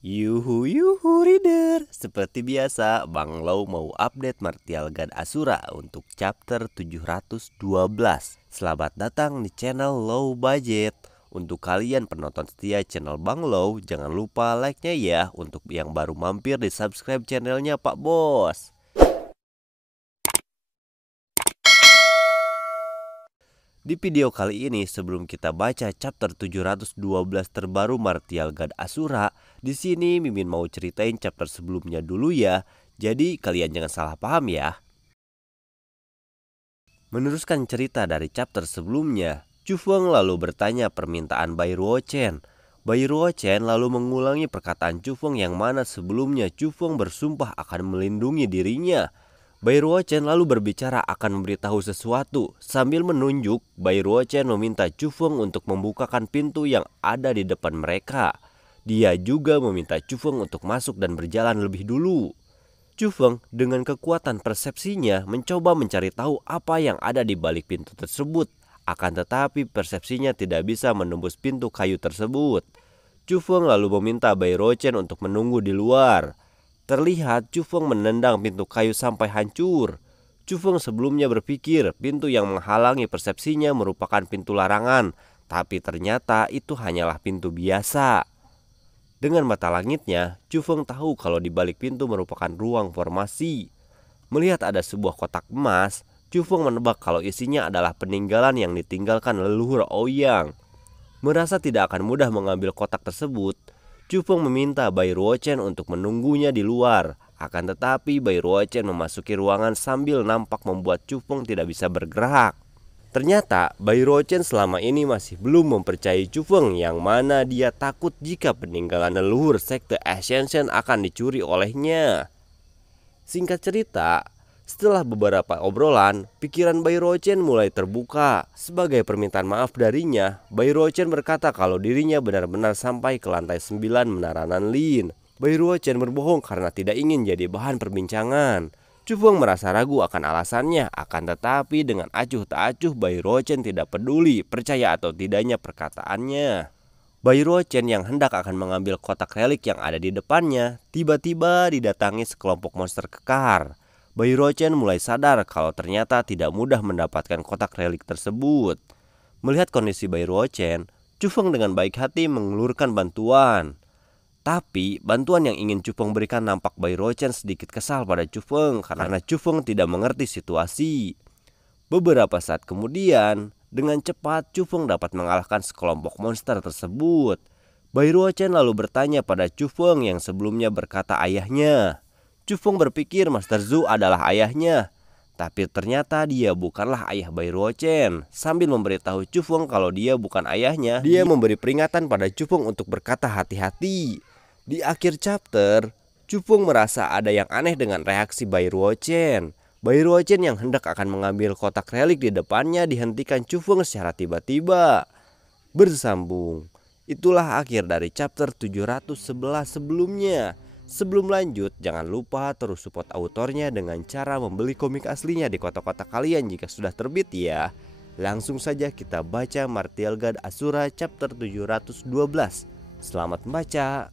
Yuhu yuhu reader. Seperti biasa, Bang Lau mau update Martial God Asura untuk chapter 712. Selamat datang di channel Low Budget. Untuk kalian penonton setia channel Bang Lau, jangan lupa like-nya ya. Untuk yang baru mampir di subscribe channelnya Pak Bos. Di video kali ini, sebelum kita baca chapter 712 terbaru Martial God Asura, di sini Mimin mau ceritain chapter sebelumnya dulu ya. Jadi kalian jangan salah paham ya. Meneruskan cerita dari chapter sebelumnya, Chu Feng lalu bertanya permintaan Bai Ruochen. Bai Ruochen lalu mengulangi perkataan Chu Feng yang mana sebelumnya Chu Feng bersumpah akan melindungi dirinya. Bai Ruochen lalu berbicara akan memberitahu sesuatu. Sambil menunjuk, Bai Ruochen meminta Chu Feng untuk membukakan pintu yang ada di depan mereka. Dia juga meminta Chu Feng untuk masuk dan berjalan lebih dulu. Chu Feng dengan kekuatan persepsinya mencoba mencari tahu apa yang ada di balik pintu tersebut. Akan tetapi persepsinya tidak bisa menembus pintu kayu tersebut. Chu Feng lalu meminta Bai Ruochen untuk menunggu di luar. Terlihat Chu Feng menendang pintu kayu sampai hancur. Chu Feng sebelumnya berpikir pintu yang menghalangi persepsinya merupakan pintu larangan, tapi ternyata itu hanyalah pintu biasa. Dengan mata langitnya, Chu Feng tahu kalau di balik pintu merupakan ruang formasi. Melihat ada sebuah kotak emas, Chu Feng menebak kalau isinya adalah peninggalan yang ditinggalkan leluhur Ouyang. Merasa tidak akan mudah mengambil kotak tersebut, Chu Feng meminta Bai Ruochen untuk menunggunya di luar. Akan tetapi Bai Ruochen memasuki ruangan sambil nampak membuat Chu Feng tidak bisa bergerak. Ternyata Bai Ruochen selama ini masih belum mempercayai Chu Feng, yang mana dia takut jika peninggalan leluhur sekte Ascension akan dicuri olehnya. Singkat cerita, setelah beberapa obrolan, pikiran Bai Ruochen mulai terbuka. Sebagai permintaan maaf darinya, Bai Ruochen berkata kalau dirinya benar-benar sampai ke lantai 9 Menara Nanlin. Bai Ruochen berbohong karena tidak ingin jadi bahan perbincangan. Chu Feng merasa ragu akan alasannya, akan tetapi dengan acuh tak acuh Bai Ruochen tidak peduli percaya atau tidaknya perkataannya. Bai Ruochen yang hendak akan mengambil kotak relik yang ada di depannya, tiba-tiba didatangi sekelompok monster kekar. Bai Ruochen mulai sadar kalau ternyata tidak mudah mendapatkan kotak relik tersebut. Melihat kondisi Bai Ruochen, Chu Feng dengan baik hati mengulurkan bantuan. Tapi bantuan yang ingin Chu Feng berikan nampak Bai Ruochen sedikit kesal pada Chu Feng karena Chu Feng tidak mengerti situasi. Beberapa saat kemudian, dengan cepat Chu Feng dapat mengalahkan sekelompok monster tersebut. Bai Ruochen lalu bertanya pada Chu Feng yang sebelumnya berkata ayahnya. Chu Feng berpikir Master Zhu adalah ayahnya, tapi ternyata dia bukanlah ayah Bai Ruochen. Sambil memberitahu Chu Feng kalau dia bukan ayahnya, dia memberi peringatan pada Chu Feng untuk berkata hati-hati. Di akhir chapter, Chu Feng merasa ada yang aneh dengan reaksi Bai Ruochen. Bai Ruochen yang hendak akan mengambil kotak relik di depannya dihentikan Chu Feng secara tiba-tiba. Bersambung. Itulah akhir dari chapter 711 sebelumnya. Sebelum lanjut, jangan lupa terus support autornya dengan cara membeli komik aslinya di kotak-kotak kalian jika sudah terbit ya. Langsung saja kita baca Martial God Asura chapter 712. Selamat membaca.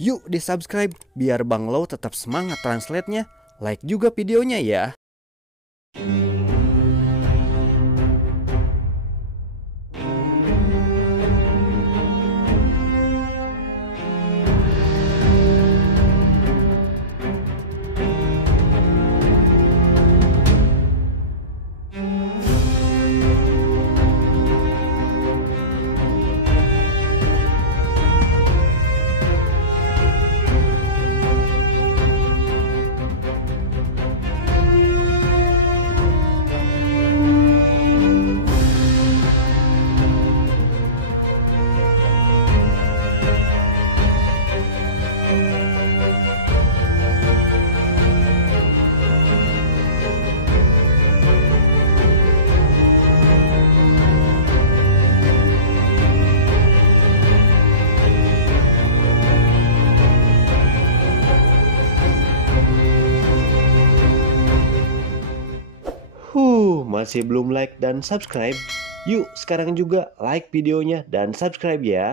Yuk di subscribe biar Bang Lau tetap semangat translate-nya. Like juga videonya ya. Masih belum like dan subscribe? Yuk sekarang juga like videonya dan subscribe ya.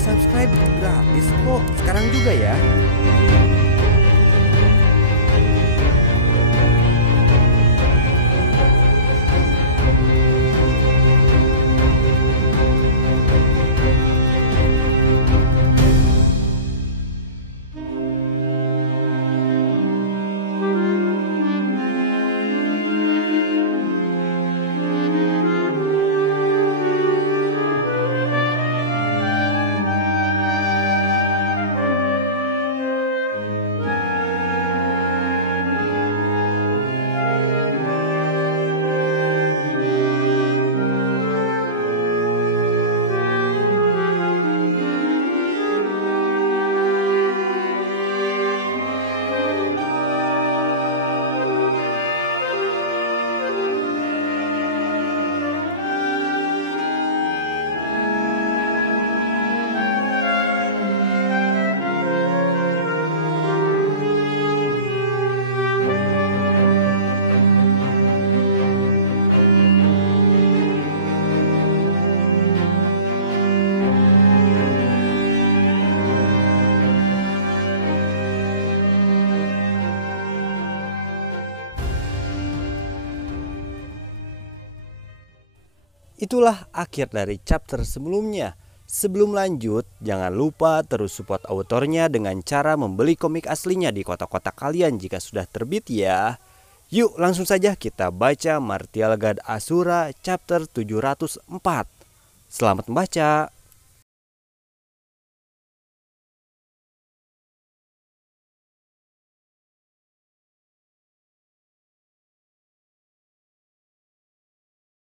Subscribe gratis kok sekarang juga ya. Itulah akhir dari chapter sebelumnya. Sebelum lanjut, jangan lupa terus support autornya dengan cara membeli komik aslinya di kota-kota kalian jika sudah terbit ya. Yuk langsung saja kita baca Martial God Asura chapter 704. Selamat membaca.